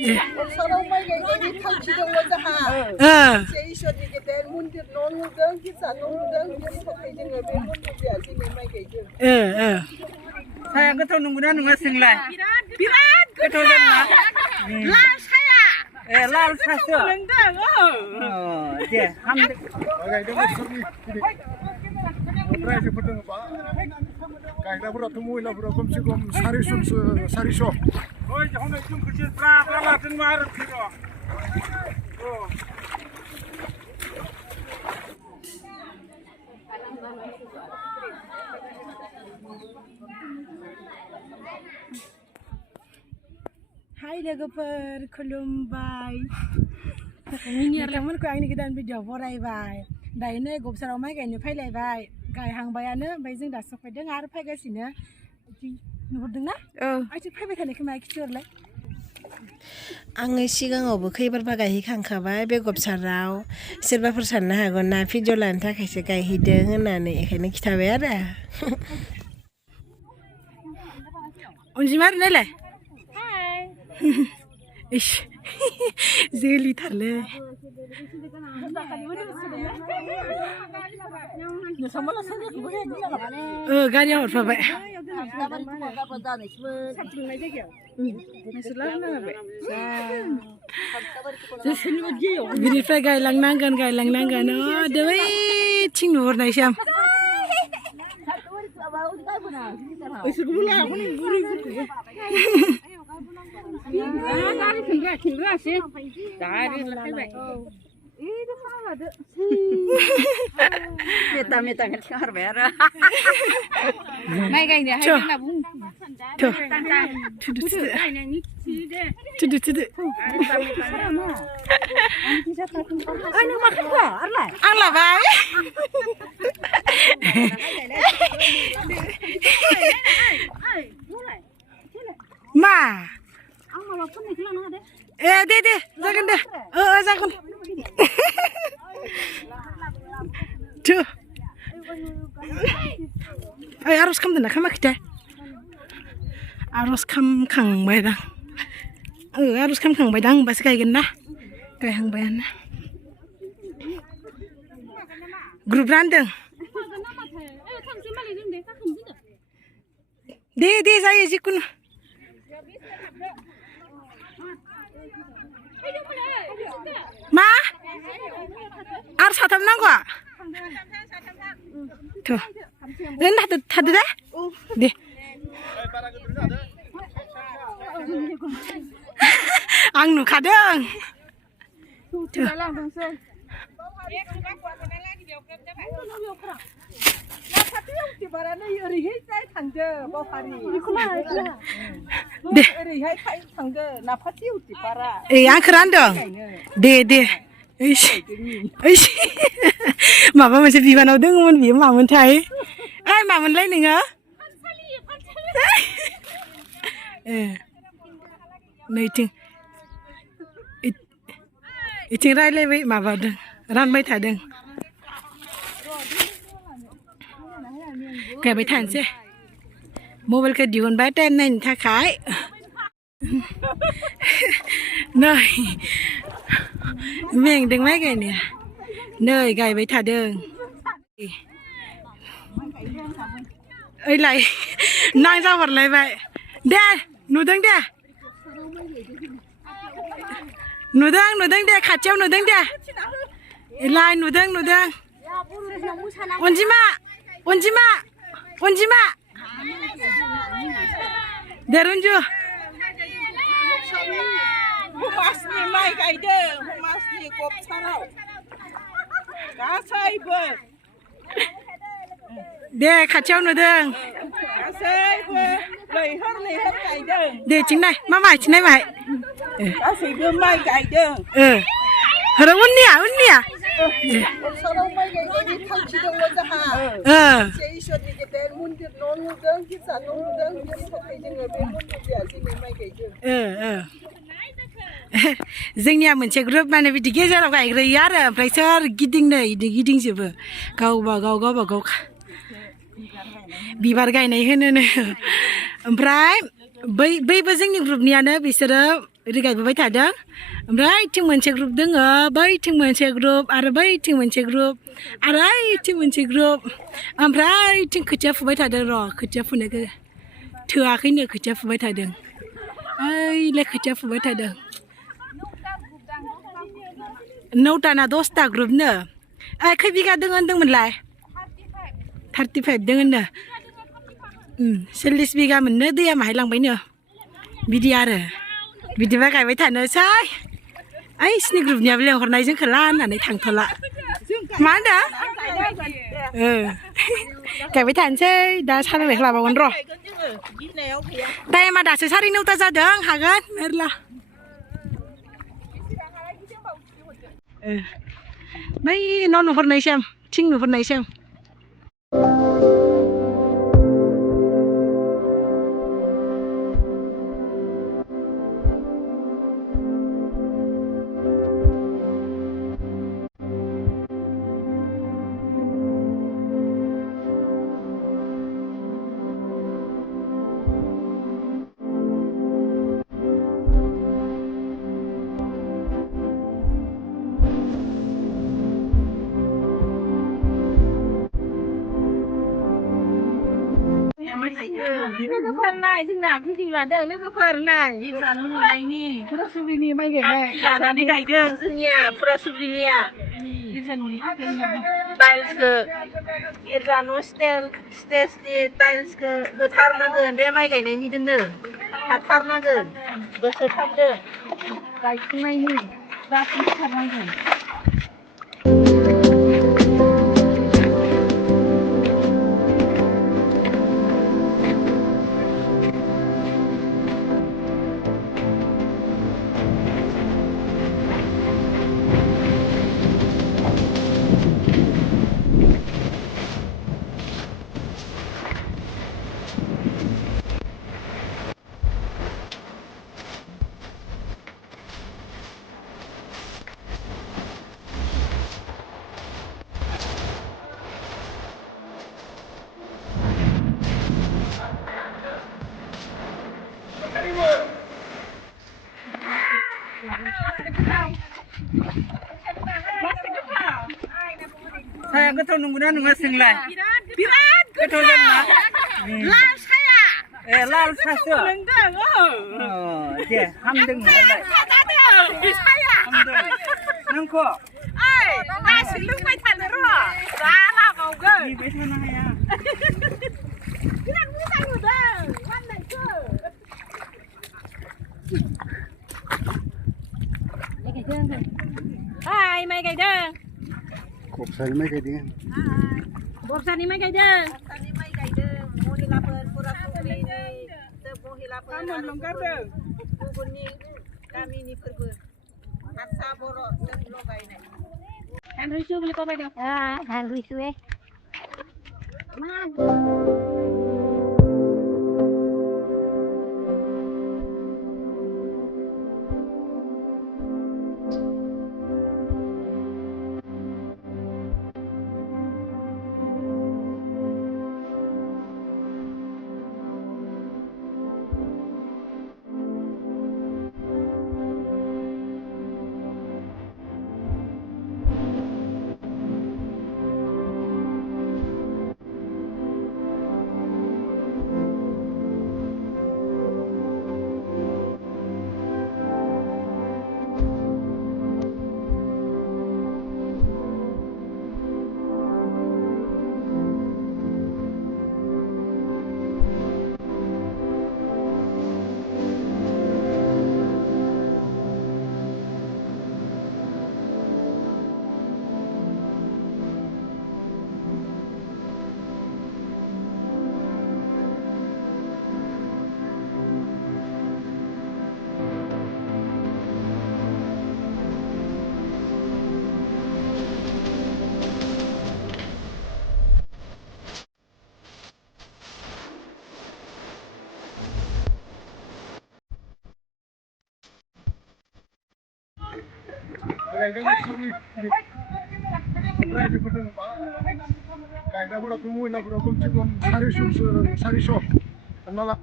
गबसाराव माइ गायनायनि थांखि दंमोन जोंहा इसोरनि गेदेर मन्दिर न' लुदों गिर्जा न' लुदों बेनि थाखाय जोङो बे मन्दिरया दिनै माइ गायदों साया गोथाव नंगौना नङा सोंलाय बिराद गोथाव जाना लाल साया लाल सासो दे हामदो रायजोफोर दङ बा गायग्राफोराथ' महिलाफोरा खमसे खम 400 ओइ हनै जों खोसे ब्रा ब्रा लाथों मा आरो थिग हाय लोगोफोर खुलुमबाय नोंथांमोनखौ आंनि गोदान भिडिअ बरायबाय दायो गबसाराव माइ गायनो फैलायबाय गायहांबायानो ओमफ्राय जों दा सफैदों आरो फैगासिनो नुहुरदोंना आइथिं फैबाय थानायखौ मा खिथाहरलाय आङो सिगाङावबो खैबारबा गायहैखांखाबाय बे गबसाराव सोरबाफोर साननो हागौ ना भिडिअ लानो थाखायसो गायहैदों होननानै बेखायनो खिथाबाय आरो अनजिमा नायलाय इस जोलिथारलै गारियाव हरफाबाय बिनिफ्राय गायलांनांगोन दैथिं नुहुरनायसै आं मेता खारबाय आरो माइ गायनो हायना बुं थुदु आं लाबाय मा दे जागोन दे जागोन आरज खालामदों ना खामाखै आरज खालामखांबाय दां आरज खालामखांबाय दां होमबासो गायगोन ना गायहांबायानो ग्रुप रानदों दे जायो जिखुनु मा आरो साथाम नांगौ थादो दे आं नुखादों आंखौ रानदों दे माबा मोनसे बिबानाव दङमोन बियो मामोनथाय मामोनलाय नोङो नैथिं इथिं रायलायबाय माबादों रानबाय थादों गायबाय थानोसै मबाइलखौ दिहुनबाय टाइम नायनो थाखाय नै मेंदों माइ गायनाया नै गायबाय थादों ओइलाय नांजाहरलायबाय दे नुदों दे खाथियाव नुदों दे एलाय नुदों अनजिमा दे रन्जु हुमासनि माइ गायदों हुमासनि गबसाराव गासैबो दे खाथियाव नुदों गासैबो लैहोर गायदों दे थिंनाय मा माइथिंनाय माइ गासैबो माइ गायदों हर उननिया गबसाराव माइ गायनायनि थांखि दंमोन जोंहा इसोरनि गेदेर मन्दिर न' लुदों गिर्जा न' लुदों बेनि थाखाय जोङो बे मन्दिरया दिनै माइ गायदों जोंनिया मोनसे ग्रुप माने बिदि गेजेराव गायग्रोयो आरो ओमफ्राय सोर गिदिंजोबो गावबा गाव बिबार गायनाय होनोनो ओमफ्राय बैबो जोंनि ग्रुपनियानो बिसोरो ओरै गायबोबाय थादों ओमफ्राय इथिं मोनसे ग्रुप दोङो बैथिं मोनसे ग्रुप आरो बैथिं मोनसे ग्रुप आरो ओइथिं मोनसे ग्रुप ओमफ्राय इथिं खोथिया फुबाय थादों र' खोथिया फुनायखौ थोआखैनो खोथिया फुबाय थादों ओइलाय खोथिया फुबाय थादों 9टा ना 10टा ग्रुपनो खै बिगा दङ होनदोंमोनलाय 35 दङ नो 40 बिगा मोननो दैया माहाय लांबायनो बिदि आरो बिदिबा गायबाय थानोसै ओइ स्नि ग्रुपनियाबो लेंहरनाय जोंखौ ला होननानै थांथ'ला मा होनदों गायबाय थानोसै दा साननैखौ लाबावगोन र' टाइमा दासो 9:30 जादों हागोन मेरला बै न' नुहुरनायसिम थिं नुहुरनायसिम लोगोफोर नाय जोंना भिडिअ लादों लोगोफोर नाय फुरासुब्रिनि माइ गायनाय लानानै गायदों जोंनिया फुरासुब्रिनिया टाइल्सखौ एरजा न' स्टेजनि टाइल्सखौ होथारनांगोन बे माइ गायनायनि दोननो हाथारनांगोन बोसोरथामजों गायखांनायनि जाफुंसारनांगोन साया गोथाव नंगौना नङा सोंलाय बिराद गोथाव जाना लाल साया लाल सासो दे हामदों नालाय साया हामदों नोंखौ दासो लोंबाय थानो र' जा लाबावगोन बिबाय थानो हाया बिराद मोजां नुदों गाननायखौ हाय माइ गायदों Gobsar Mai Gaidwng Gobsarनि माइ गायदों महिलाफोर फुरासुब्रिनि महिलाफोर गुबुननि गामिनि फोरबो हारसा बर' जोंल' गायनाय हानरुइसु বুলি কবাই দিয়ক হানरुইসুৱে गायग्राफोराथ' महिलाफोरा खमसे खम 400 हमना ला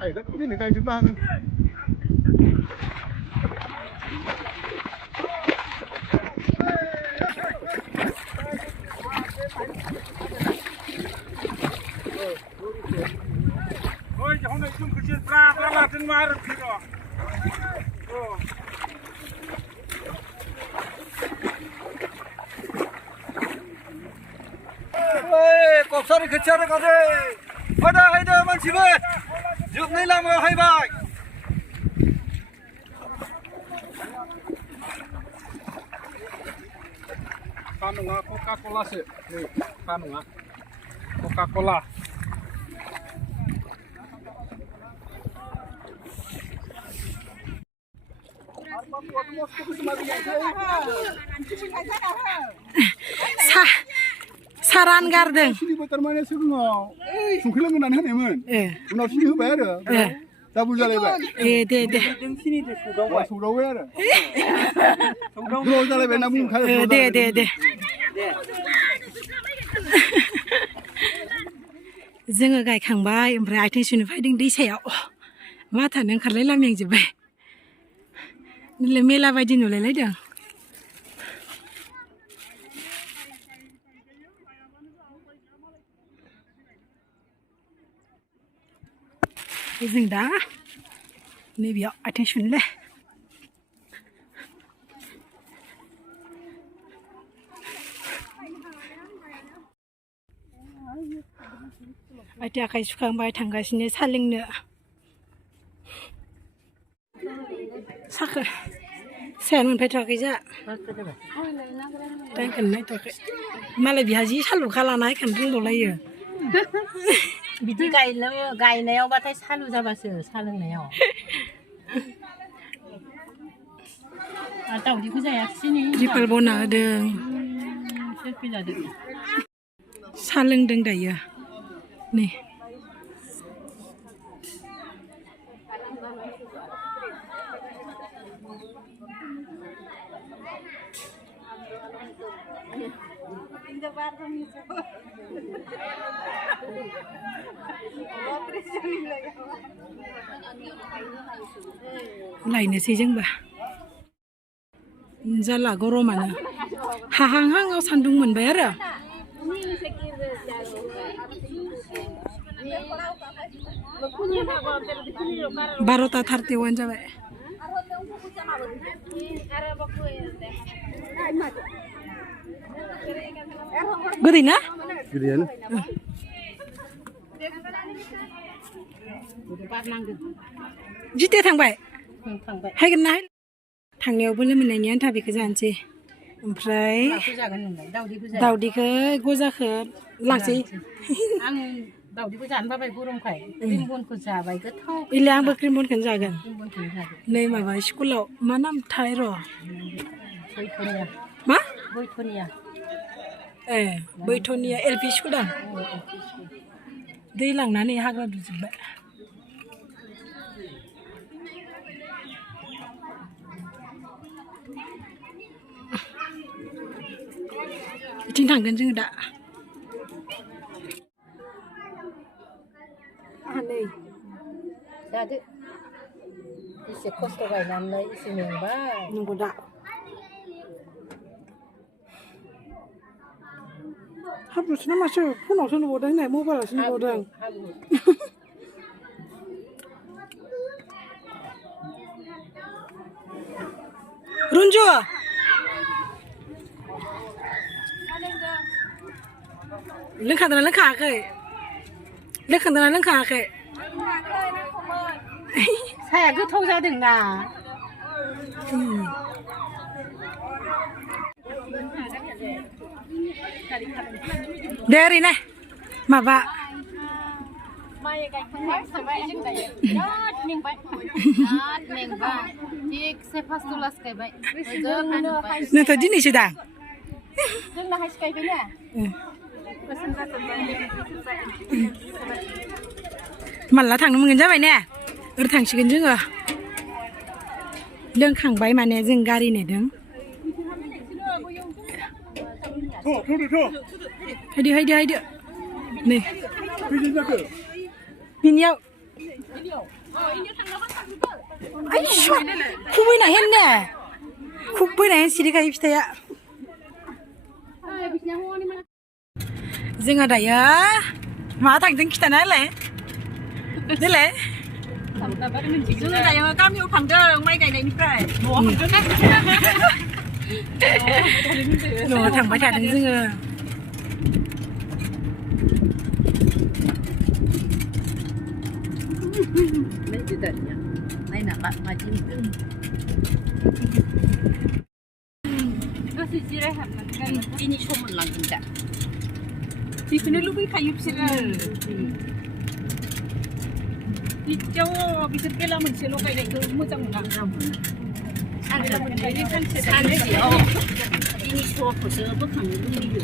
गायग्राखौ दिनै गायजोबनो हागोन Gobsar खोथियानो गादे फादा हायदो मानसिफोर जोबनाय लामायाव हायबाय खा नङा कका कलासो नै खा नङा कका कला सारान गारदों सिनिबो थारमाने सिगाङाव संख्रि लोंनानै होनायमोन उनाव सिनि होबाय आरो दा बुजालायबाय दे सौदावबाय आरो गोबाव जालायबाय होनना बुंखायो दे जोङो गायखांबाय ओमफ्राय आथिं सुनो फैदों दैसायाव माथानो ओंखारलाय लामियांजोब्बाय मेला बायदि नुलायलायदों जों दा नैबेयाव आथिं सुनोलै आथिं आखाइ सुखांबाय थांगासिनो साहा लोंनो साखो सायानो मोनफैथ'वाखै जा टाइमखौनो नायथ'वाखै मालाय बिहा जि सालुखा लानाय खानो रोंबावलायो बिदि गायनायावबाथाय सालु जाबासो साहा लोंनायाव आरो दावदैखौ जायाखिसै नै ट्रिपाल बना होदों सेलफि लादों साहा लोंदों दायो नै लायनोसै जोंबा जाला गरमानो हाहांहांआव सान्दुं मोनबाय आरो 12:31 जाबाय गोदै ना गोदैयानो जितिया थांबाय हायगोन ना थांनायावबो लोमोननायनि आन्था बेखौ जानोसै ओमफ्राय दावदैखौ गजाखौ लांसै आं दावदैखौ जानो बाबाय गरमखाय क्रिम बनखौ जाबाय गोथाव इले आंबो क्रिम बनखौनो जागोन नै माबा स्कुलाव मा नामथाय र' मा बैथनिया एलपि स्कुल दं दै लांनानै हाग्रा दुजोब्बाय बिथिं थांगोन जोङो दा नै जादो एसे खस्थ' गायनानै एसे मेंबाय नंगौ दा हाब्रुसो ना मासो फनावसो नुबावदों होननाय मबाइलावसो नुबावदों रुन्जु लोंखादोंना लोंखायाखै साया गोथाव जादोंना दे ओरैनो माबा माइ गायखांबाय साबाय जों दायो बिराद मेंबाय थिगसे फार्स्ट क्लास गायबाय नोंथ' दिनैसो दां जोंना हाइस गायबाय ना माला थांनो मोनगोन जाबाय ने ओरै थांसिगोन जोङो लोंखांबाय माने जों गारि नेदों हायदो नै बिनियाव खुबैना हेन सिरिखायो फिथाइया जोङो दायो मा थांदों खिथाना होलाय देलाय जोङो दायो गामियाव थांदों न'आव थांबाय थादों जोङो दिनै सम मोनलांगोन दा बेखौनो लुबैखायो बिसोरो बिदियाव बिसोर बेला मोनसेल' गायनायखौ मोजां मोना सानसेयाव दिनै स'खौसो बोखांनो लुबैयो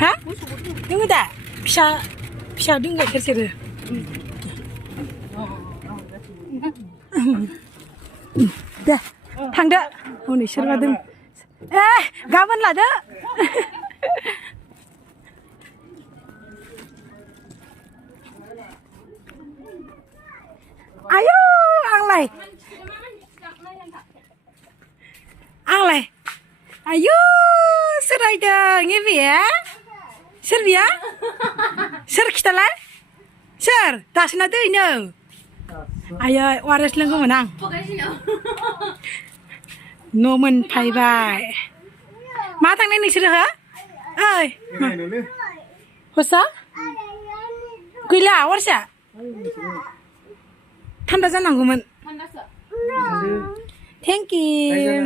हा दोङो दा फिसा फिसा दों गाइखेर सेरो दे थांदो हनै सोरबा दों गाबोन लादो आयौ आंलाय आयौ सोर रायदों एबे सोर बिया सोर खिथालाय सोर दासो ना दैनो आयै अआरएस लोंगौमोन आं न' मोनफायबाय मा थांनाय नोंसोरो हो ओइ हसा गैला अरसा थान्दा जानांगौमोन थेंक इउ